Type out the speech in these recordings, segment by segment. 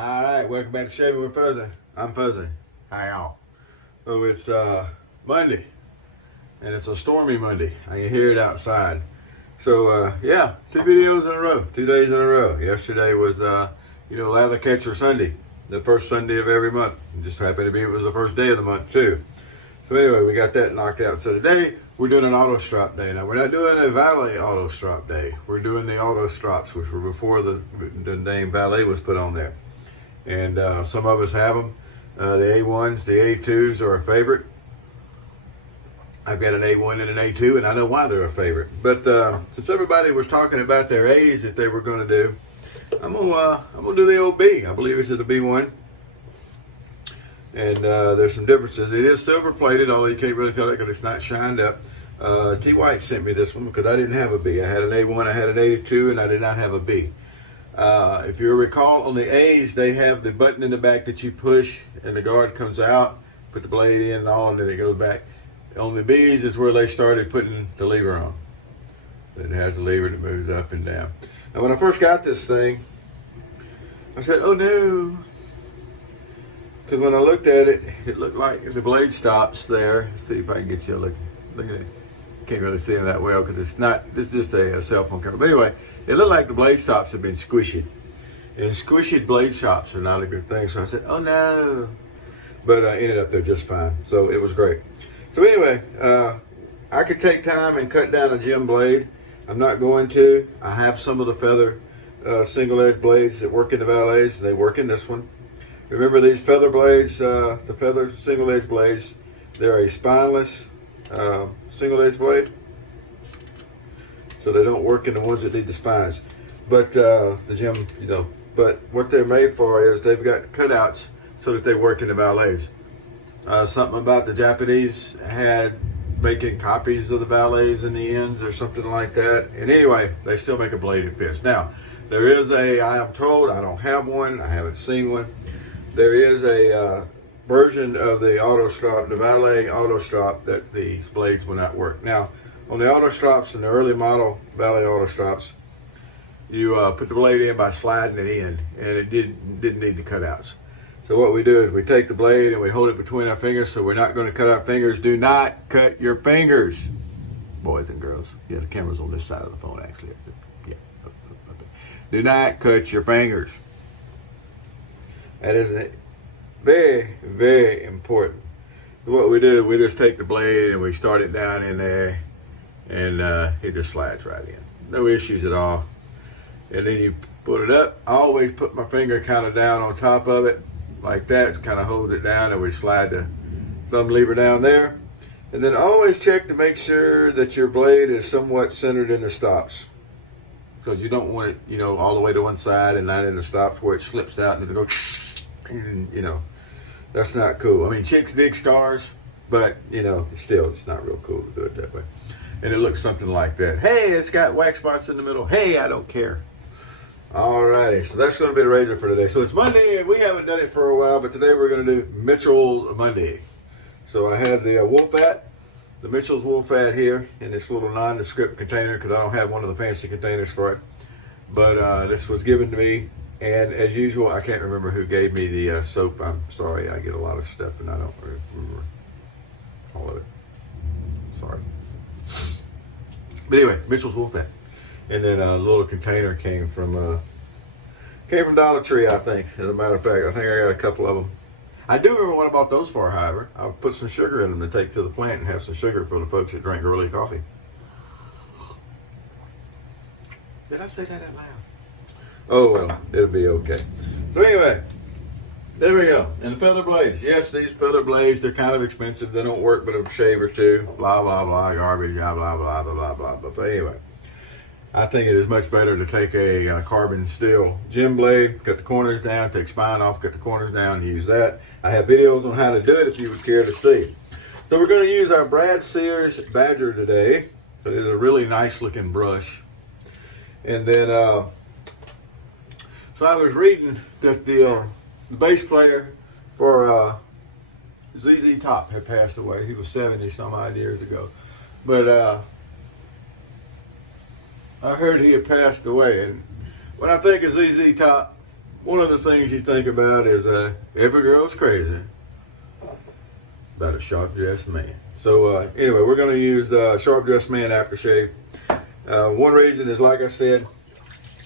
All right, welcome back to Shaving with Fuzzy. I'm Fuzzy. Hi, y'all. So it's Monday, and it's a stormy Monday. I can hear it outside. So yeah, 2 videos in a row, 2 days in a row. Yesterday was Lather Catcher Sunday, the first Sunday of every month. It just happened to be it was the first day of the month too. So anyway, we got that knocked out. So today we're doing an auto strop day. Now we're not doing a valet auto strop day. We're doing the auto strops, which were before the name valet was put on there. And some of us have them. The A1s, the A2s are a favorite. I've got an A1 and an A2, and I know why they're a favorite. But since everybody was talking about their A's that they were going to do, I'm gonna do the old B. I believe this is the B1. And there's some differences. It is silver plated, although you can't really tell it because it's not shined up. T. White sent me this one because I didn't have a B. I had an A1, I had an A2, and I did not have a B. If you recall, on the A's, they have the button in the back that you push and the guard comes out, put the blade in and all, and then it goes back. On the B's is where they started putting the lever on. It has a lever that moves up and down. And when I first got this thing, I said, oh no. Because when I looked at it, it looked like the blade stops there. Let's see if I can get you a look at it. Can't really see them that well because it's not, this is just a cell phone camera. But anyway, it looked like the blade stops have been squished. And squished blade stops are not a good thing. So I said, oh no. But I ended up there just fine. So it was great. So anyway, I could take time and cut down a gem blade. I'm not going to. I have some of the feather single edge blades that work in the valets. They work in this one. Remember these feather blades, the feather single edge blades, they're a spineless single edge blade. So they don't work in the ones that need the spines. But the gem, but what they're made for is they've got cutouts so that they work in the valets. Something about the Japanese had making copies of the valets in the ends or something like that. And anyway, they still make a blade that fits. Now, there is I am told, I don't have one, I haven't seen one. There is a version of the auto strop, the valet auto strop, that these blades will not work. Now, on the auto strops and the early model valet auto strops, you put the blade in by sliding it in, and it didn't need the cutouts. So what we do is we take the blade and we hold it between our fingers, so we're not going to cut our fingers. Do not cut your fingers, boys and girls. Yeah, the camera's on this side of the phone, actually. Yeah. Do not cut your fingers. That is very, very important. So what we do, we just take the blade and we start it down in there, and it just slides right in. No issues at all. And then you put it up. I always put my finger kind of down on top of it, like that. It kind of holds it down, and we slide the thumb lever down there. And then always check to make sure that your blade is somewhat centered in the stops, because you don't want it, all the way to one side and not in the stops where it slips out and it'll go, that's not cool. I mean, chicks dig scars, but still, it's not real cool to do it that way. And it looks something like that. Hey, it's got wax spots in the middle. Hey, I don't care. Alrighty, so that's going to be the razor for today. So it's Monday, and we haven't done it for a while, but today we're going to do Mitchell Monday. So I have the wool fat, the Mitchell's wool fat here in this little nondescript container, because I don't have one of the fancy containers for it. But this was given to me, and as usual, I can't remember who gave me the soap. I'm sorry, I get a lot of stuff and I don't remember all of it. Sorry. But anyway, Mitchell's wool fat. And then a little container came from Dollar Tree, I think. As a matter of fact, I think I got a couple of them. I do remember what I bought those for, however. I'll put some sugar in them to take to the plant and have some sugar for the folks that drink early coffee. Did I say that out loud? Oh, well, it'll be okay. So anyway, there we go. And the feather blades. Yes, these feather blades, they're kind of expensive. They don't work but a shave or two. Blah, blah, blah, garbage, blah, blah, blah, blah, blah, blah. But anyway, I think it is much better to take a carbon steel gem blade, cut the corners down, take spine off, cut the corners down, and use that. I have videos on how to do it if you would care to see. So we're going to use our Brad Sears Badger today. It is a really nice looking brush. And then, so I was reading that the bass player for ZZ Top had passed away. He was 70 some odd years ago. But I heard he had passed away, and when I think of ZZ Top, one of the things you think about is every girl's crazy about a sharp dressed man. So anyway, we're going to use Sharp Dressed Man aftershave. One reason is, like I said,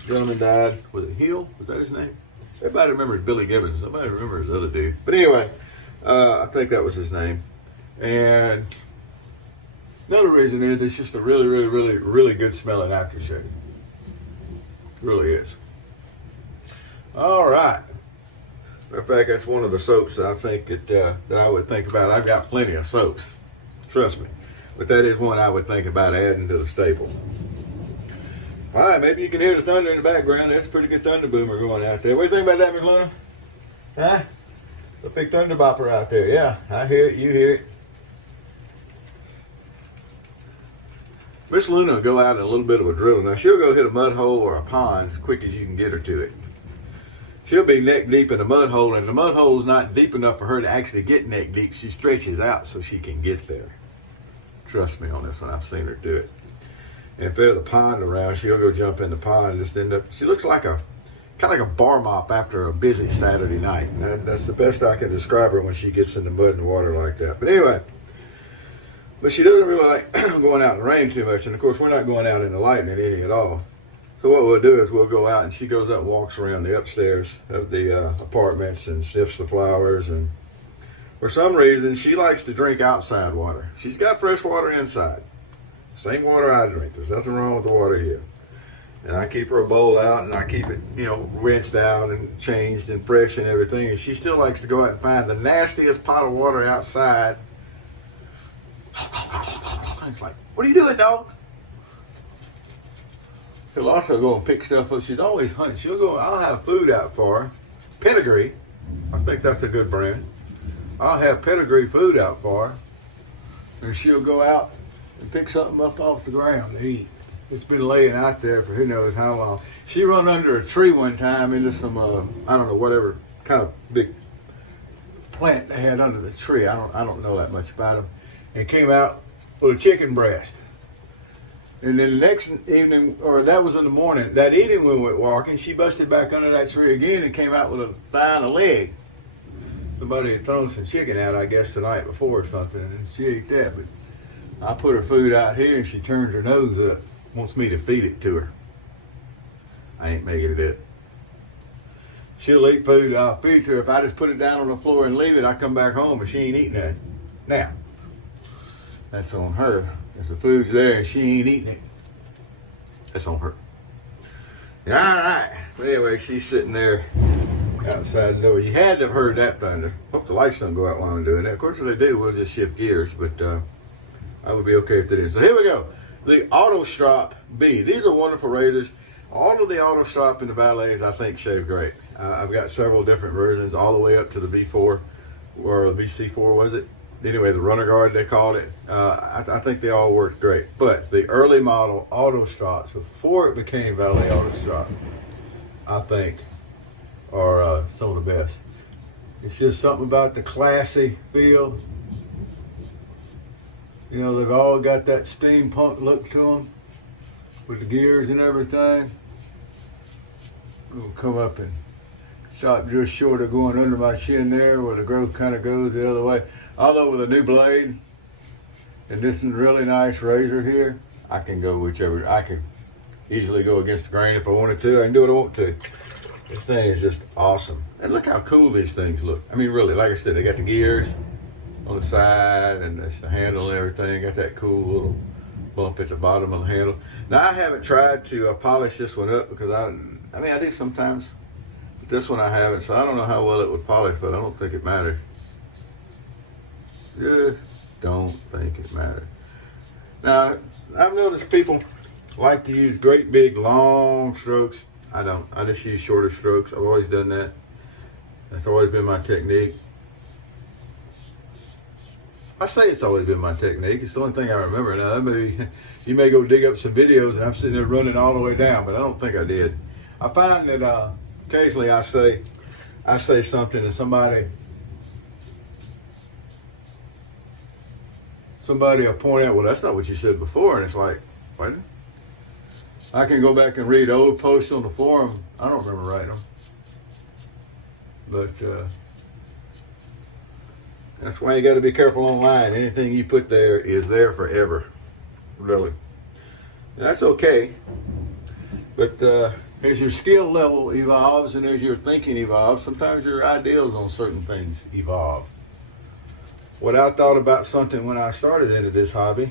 the gentleman died. Was it Hill? Was that his name? Everybody remembers Billy Gibbons. Somebody remembers the other dude. But anyway, I think that was his name. And another reason is it's just a really, really, really, really good smelling aftershave. It really is. All right. Matter of fact, that's one of the soaps I think that I would think about. I've got plenty of soaps, trust me. But that is one I would think about adding to the stable. All right, maybe you can hear the thunder in the background. There's a pretty good thunder boomer going out there. What do you think about that, Miss Luna? Huh? A big thunder bopper out there. Yeah, I hear it. You hear it. Miss Luna will go out in a little bit of a drill. Now, she'll go hit a mud hole or a pond as quick as you can get her to it. She'll be neck deep in the mud hole, and the mud hole is not deep enough for her to actually get neck deep. She stretches out so she can get there. Trust me on this one. I've seen her do it. And if there's a pond around, she'll go jump in the pond and just end up, she looks like kind of like a bar mop after a busy Saturday night. And that's the best I can describe her when she gets in the mud and water like that. But anyway, but she doesn't really like going out in the rain too much. And of course, we're not going out in the lightning any at all. So what we'll do is we'll go out and she goes up and walks around the upstairs of the apartments and sniffs the flowers. And for some reason, she likes to drink outside water. She's got fresh water inside. Same water I drink. There's nothing wrong with the water here. And I keep her a bowl out and I keep it, rinsed out and changed and fresh and everything. And she still likes to go out and find the nastiest pot of water outside. It's like, what are you doing, dog? She'll also go and pick stuff up. She's always hunting. I'll have food out for her. Pedigree. I think that's a good brand. I'll have Pedigree food out for her. And she'll go out and pick something up off the ground to eat. It's been laying out there for who knows how long. She run under a tree one time into some, I don't know, whatever kind of big plant they had under the tree. I don't know that much about them. And came out with a chicken breast. And then the next evening, or that was in the morning, that evening when we went walking, she busted back under that tree again and came out with a thigh and a leg. Somebody had thrown some chicken out, I guess, the night before or something, and she ate that. But I put her food out here and she turns her nose up, wants me to feed it to her. I ain't making it up. She'll eat food, I'll feed it to her. If I just put it down on the floor and leave it, I come back home and she ain't eating that. Now, that's on her. If the food's there and she ain't eating it, that's on her. All right. But anyway, she's sitting there outside the door. You had to have heard that thunder. Hope the lights don't go out while I'm doing that. Of course, if they do, we'll just shift gears. But I would be okay if they did. So here we go. The Auto Strop B. These are wonderful razors. All of the Auto Strop and the Valets, I think, shave great. I've got several different versions, all the way up to the B4, or the BC4, was it? Anyway, the Runner Guard, they called it. I think they all worked great. But the early model Auto Strops, before it became Valet Auto Strop, I think are some of the best. It's just something about the classy feel. They've all got that steampunk look to them with the gears and everything. We'll come up and stop just short of going under my chin there where the growth kind of goes the other way. Although with a new blade and this really nice razor here, I can go whichever. I can easily go against the grain if I wanted to. I can do what I want to. This thing is just awesome. And look how cool these things look. I mean, really, like I said, they got the gears on the side and that's the handle and everything. Got that cool little bump at the bottom of the handle. Now, I haven't tried to polish this one up because I do sometimes. But this one I haven't, so I don't know how well it would polish, but I don't think it matters. Just don't think it matters. Now, I've noticed people like to use great big long strokes. I don't. I just use shorter strokes. I've always done that. That's always been my technique. I say it's always been my technique. It's the only thing I remember. Now, you may go dig up some videos and I'm sitting there running all the way down, but I don't think I did. I find that occasionally I say something and somebody will point out, well, that's not what you said before. And it's like, what? I can go back and read old posts on the forum. I don't remember writing them. But that's why you got to be careful online. Anything you put there is there forever, really. And that's okay. But as your skill level evolves and as your thinking evolves, sometimes your ideas on certain things evolve. What I thought about something when I started into this hobby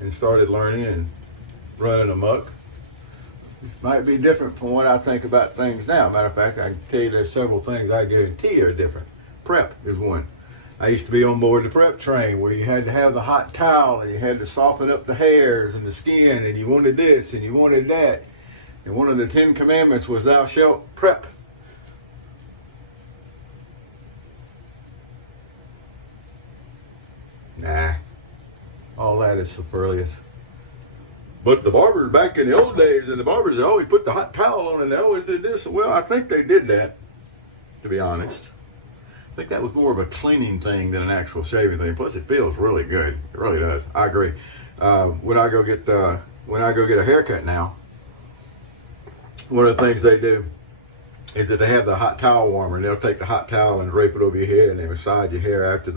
and started learning and running amok might be different from what I think about things now. Matter of fact, I can tell you there's several things I guarantee are different. Prep is one. I used to be on board the prep train where you had to have the hot towel and you had to soften up the hairs and the skin and you wanted this and you wanted that. And one of the 10 commandments was thou shalt prep. Nah, all that is superfluous. But the barbers back in the old days, and the barbers, they always put the hot towel on and they always did this. Well, I think they did that, to be honest. I think that was more of a cleaning thing than an actual shaving thing. Plus, it feels really good. It really does. I agree. When I go get a haircut now, one of the things they do is that they have the hot towel warmer, and they'll take the hot towel and drape it over your head, and they massage your hair after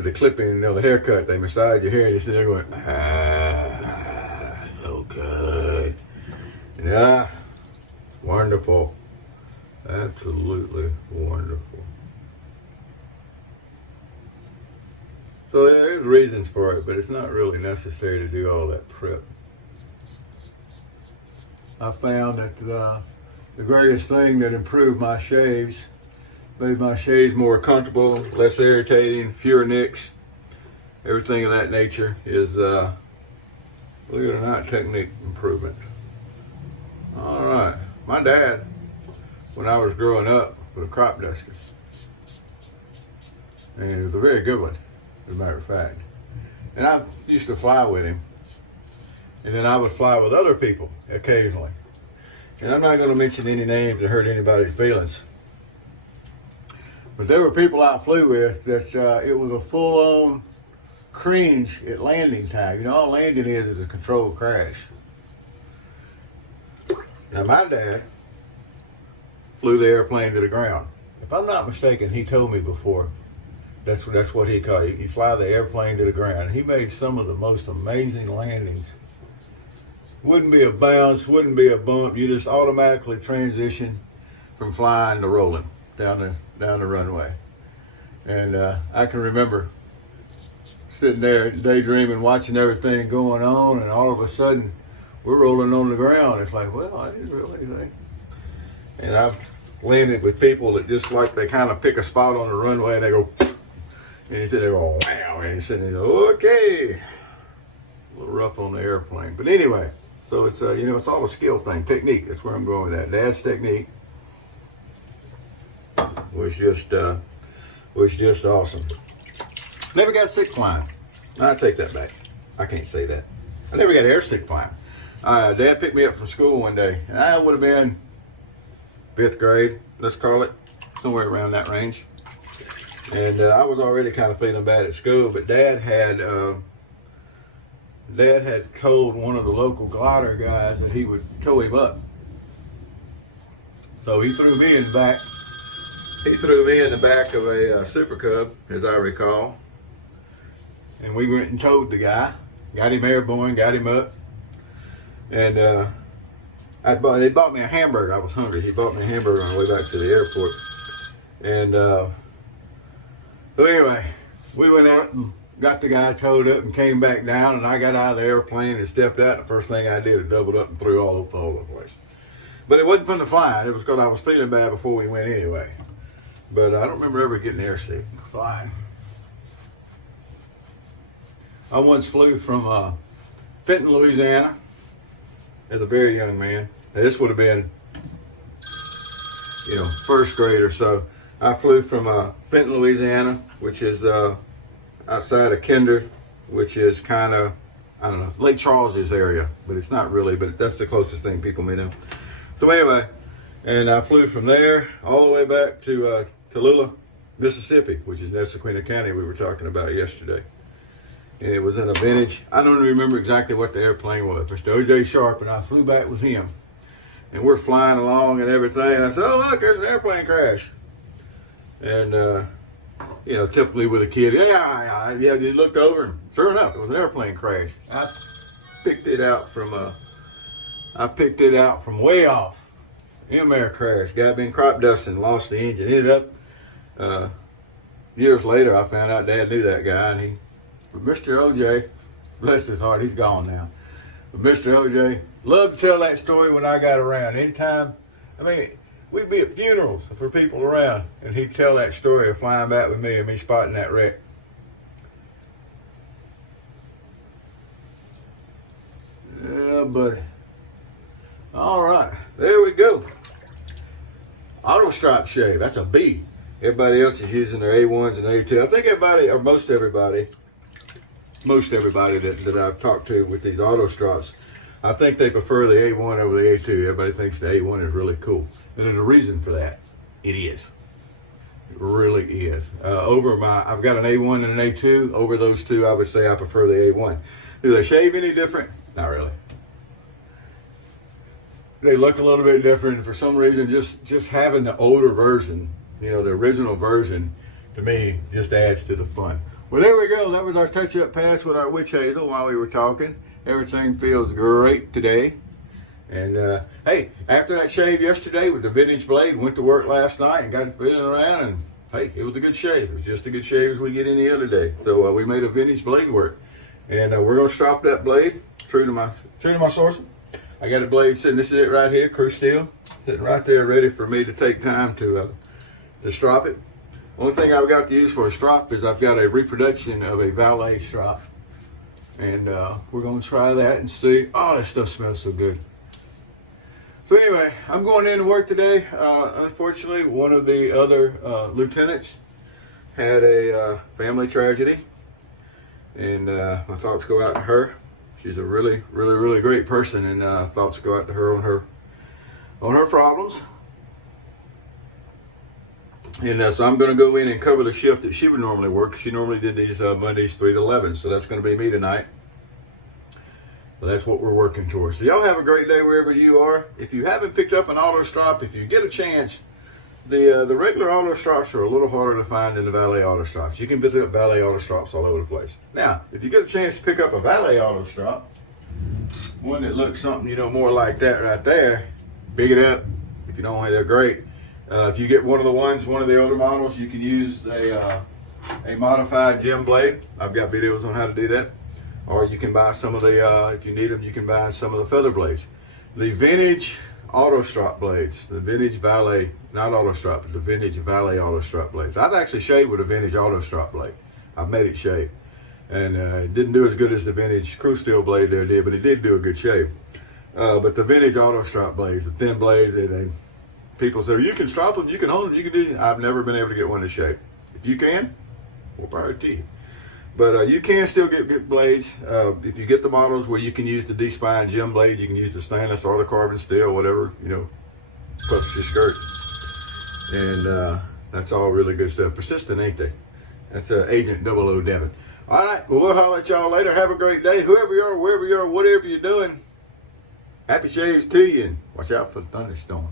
the clipping, you know, the haircut. They massage your hair, and you sit there going, so good. Yeah, wonderful. Absolutely wonderful. So there's reasons for it, but it's not really necessary to do all that prep. I found that the greatest thing that improved my shaves, made my shaves more comfortable, less irritating, fewer nicks, everything of that nature is, believe it or not, technique improvement. All right. My dad, when I was growing up, was a crop duster. And it was a very good one, as a matter of fact. And I used to fly with him. And then I would fly with other people occasionally. And I'm not going to mention any names to hurt anybody's feelings. But there were people I flew with that it was a full-on cringe at landing time. You know, all landing is a controlled crash. Now, my dad flew the airplane to the ground. If I'm not mistaken, he told me before, that's what he called it. You fly the airplane to the ground. He made some of the most amazing landings. Wouldn't be a bounce, wouldn't be a bump. You just automatically transition from flying to rolling down the runway. And I can remember sitting there daydreaming, watching everything going on, and all of a sudden we're rolling on the ground. It's like, well, I didn't really think. And I've landed with people that just like they kind of pick a spot on the runway and they go, and you sit there going, wow, and you sit there, okay. A little rough on the airplane. But anyway, so it's, you know, it's all a skill thing, technique. That's where I'm going with that. Dad's technique was just awesome. Never got sick flying. I take that back. I can't say that. I never got air sick flying. Dad picked me up from school one day, and I would have been 5th grade, let's call it, somewhere around that range. And I was already kind of feeling bad at school, but Dad had told one of the local glider guys that he would tow him up. So he threw me in the back. He threw me in the back of a Super Cub, as I recall. And we went and towed the guy, got him airborne, got him up. And they bought me a hamburger. I was hungry. He bought me a hamburger on the way back to the airport. And so anyway, we went out and got the guy towed up and came back down, and I got out of the airplane and stepped out. And the first thing I did was doubled up and threw all over the place. But it wasn't from the flying. It was because I was feeling bad before we went anyway. But I don't remember ever getting airsick flying. I once flew from Fenton, Louisiana as a very young man. Now, this would have been, you know, 1st grade or so. I flew from Fenton, Louisiana, which is outside of Kinder, which is kind of, I don't know, Lake Charles's area, but it's not really, but that's the closest thing people may know. So anyway, and I flew from there all the way back to Tallulah, Mississippi, which is Nesquina County we were talking about yesterday. And it was in a vintage, I don't remember exactly what the airplane was, Mr. O.J. Sharp, and I flew back with him. and we're flying along and everything. And I said, oh, look, there's an airplane crash. And, you know, typically with a kid, yeah, you looked over and sure enough, it was an airplane crash. I picked it out from way off. M-air crash. Guy been crop dusting, lost the engine. Ended up, years later, I found out Dad knew that guy, and Mr. OJ, bless his heart, he's gone now. But Mr. OJ loved to tell that story when I got around. Anytime, I mean, we'd be at funerals for people around, and he'd tell that story of flying back with me and me spotting that wreck. Yeah, buddy. All right, there we go. Auto Strop shave, that's a B. Everybody else is using their A1s and A2. I think everybody, or most everybody that I've talked to with these Auto Strops, I think they prefer the A1 over the A2. Everybody thinks the A1 is really cool. And there's a reason for that. It is. It really is. I've got an A1 and an A2. Over those two, I would say I prefer the A1. Do they shave any different? Not really. They look a little bit different. For some reason, just having the older version, you know, the original version, to me, just adds to the fun. Well, there we go. That was our touch-up pass with our witch hazel while we were talking. Everything feels great today. And, hey, after that shave yesterday with the vintage blade, went to work last night and got it fitting around, and, hey, it was a good shave. It was just a good shave as we get any other day. So we made a vintage blade work. And we're going to strop that blade true to my sourcing. I got a blade sitting, this is it right here, cruise steel, sitting right there ready for me to take time to strop it. Only thing I've got to use for a strop is I've got a reproduction of a valet strop. And we're going to try that and see. Oh, that stuff smells so good. So anyway, I'm going in to work today. Unfortunately, one of the other lieutenants had a family tragedy. And my thoughts go out to her. She's a really, really, really great person, and thoughts go out to her on her problems. And so I'm going to go in and cover the shift that she would normally work. She normally did these Mondays 3 to 11, so that's going to be me tonight. So that's what we're working towards. So y'all have a great day wherever you are. If you haven't picked up an Auto Strop, if you get a chance, the regular Auto Strops are a little harder to find than the Valet Auto Strops. You can pick up Valet Auto Strops all over the place. Now, if you get a chance to pick up a Valet Auto Strop, one that looks something, you know, more like that right there, big it up. If you don't, they're great. If you get one of the older models, you can use a modified gem blade. I've got videos on how to do that. Or you can buy some of the, if you need them, you can buy some of the feather blades. The vintage Auto Strop blades, the vintage Valet, not Auto Strop, but the vintage Valet Auto Strop blades. I've actually shaved with a vintage Auto Strop blade. I've made it shave. And it didn't do as good as the vintage cruise steel blade there did, but it did do a good shave. But the vintage Auto Strop blades, the thin blades, people say, you can strop them, you can hold them, you can do it. I've never been able to get one to shave. If you can, more power to you. But you can still get good blades. If you get the models where you can use the D-spine gem blade, you can use the stainless or the carbon steel, whatever, you know, puffs your skirt. And that's all really good stuff. Persistent, ain't they? That's Agent 00 Devin. All right, well, we'll holler at y'all later. Have a great day. Whoever you are, wherever you are, whatever you're doing, happy shaves to you, and watch out for the thunderstorm.